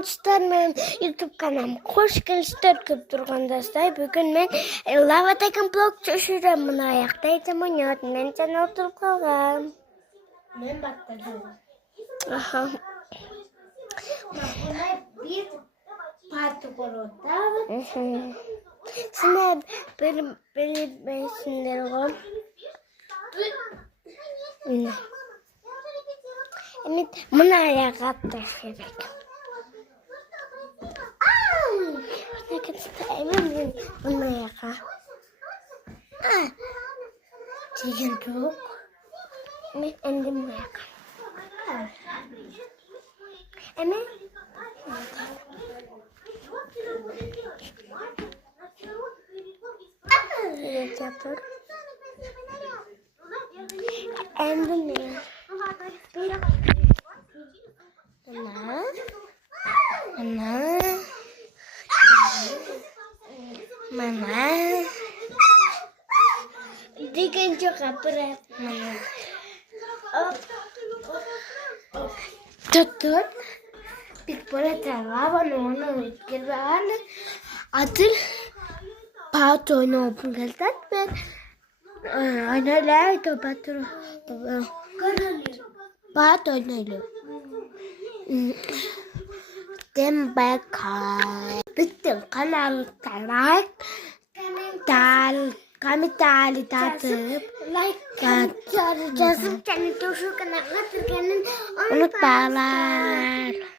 Arkadaşlar benim YouTube kanalım hoş geldiniz durgandasтай. Bugün ben lavadaki blog çözüyorum bunu ayaktaydım oynuyordum. Ben sana oturup kaldım. Ben baktım. Aha. Buna bir parti kuruldu. Şimdi benim sinirlerim. Evet, bunu ayakta şebek. Ne kadar emin bunu ayakta. Çekin çok. Evet, endim ayakta. Evet. Evet, yaptım. Endim ya. Mana. Digan çok apret. Tutun. Bir böyle trabajo onu girdiler. Atıl. Pato oyunu open geldi. Ben oynalar da patron. Pato oynuyor. Dem bakar. Bitti kanal tarak. Kami tali tatıp like yazıp kendi tuşu kanalına tıkanın unutmayın.